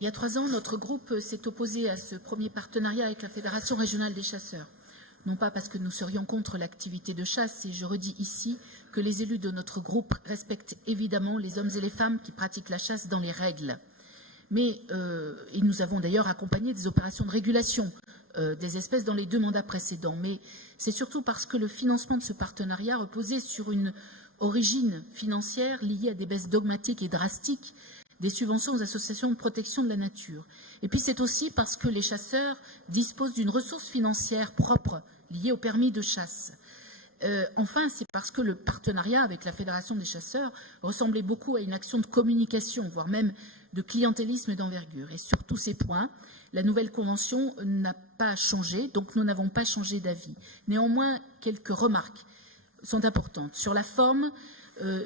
Il y a 3 ans, notre groupe s'est opposé à ce premier partenariat avec la Fédération régionale des chasseurs. Non pas parce que nous serions contre l'activité de chasse, et je redis ici que les élus de notre groupe respectent évidemment les hommes et les femmes qui pratiquent la chasse dans les règles. Mais, et nous avons d'ailleurs accompagné des opérations de régulation des espèces dans les 2 mandats précédents. Mais c'est surtout parce que le financement de ce partenariat reposait sur une origine financière liée à des baisses dogmatiques et drastiques des subventions aux associations de protection de la nature. Et puis c'est aussi parce que les chasseurs disposent d'une ressource financière propre liée au permis de chasse. Enfin, c'est parce que le partenariat avec la Fédération des chasseurs ressemblait beaucoup à une action de communication, voire même de clientélisme d'envergure. Et sur tous ces points, la nouvelle convention n'a pas changé, donc nous n'avons pas changé d'avis. Néanmoins, quelques remarques sont importantes. Sur la forme,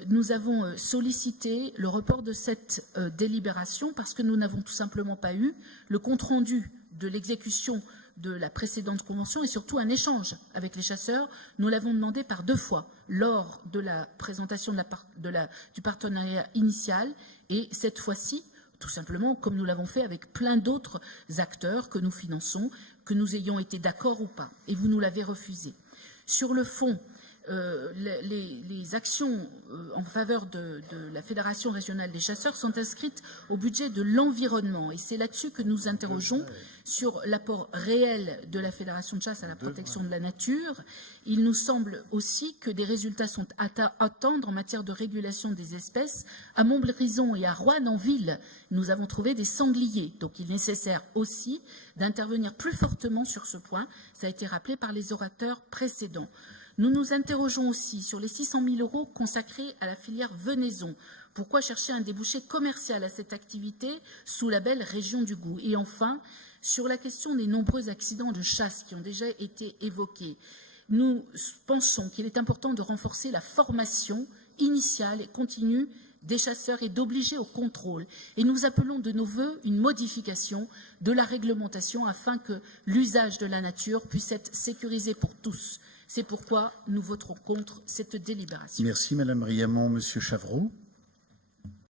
nous avons sollicité le report de cette délibération parce que nous n'avons tout simplement pas eu le compte-rendu de l'exécution de la précédente convention et surtout un échange avec les chasseurs. Nous l'avons demandé par 2 fois lors de la présentation du partenariat initial et cette fois-ci, tout simplement comme nous l'avons fait avec plein d'autres acteurs que nous finançons, que nous ayons été d'accord ou pas. Et vous nous l'avez refusé. Sur le fond, les actions en faveur de la Fédération régionale des chasseurs sont inscrites au budget de l'environnement. Et c'est là-dessus que nous interrogeons sur l'apport réel de la Fédération de chasse à la protection de la nature. Il nous semble aussi que des résultats sont à attendre en matière de régulation des espèces. À Montbrison et à Roanne-en-Ville, nous avons trouvé des sangliers. Donc il est nécessaire aussi d'intervenir plus fortement sur ce point. Ça a été rappelé par les orateurs précédents. Nous nous interrogeons aussi sur les 600 000 € consacrés à la filière venaison. Pourquoi chercher un débouché commercial à cette activité sous label Région du goût? Et enfin, sur la question des nombreux accidents de chasse qui ont déjà été évoqués, nous pensons qu'il est important de renforcer la formation initiale et continue des chasseurs et d'obliger au contrôle. Et nous appelons de nos vœux une modification de la réglementation afin que l'usage de la nature puisse être sécurisé pour tous. C'est pourquoi nous voterons contre cette délibération. Merci Madame Riamont. Monsieur Chavreau.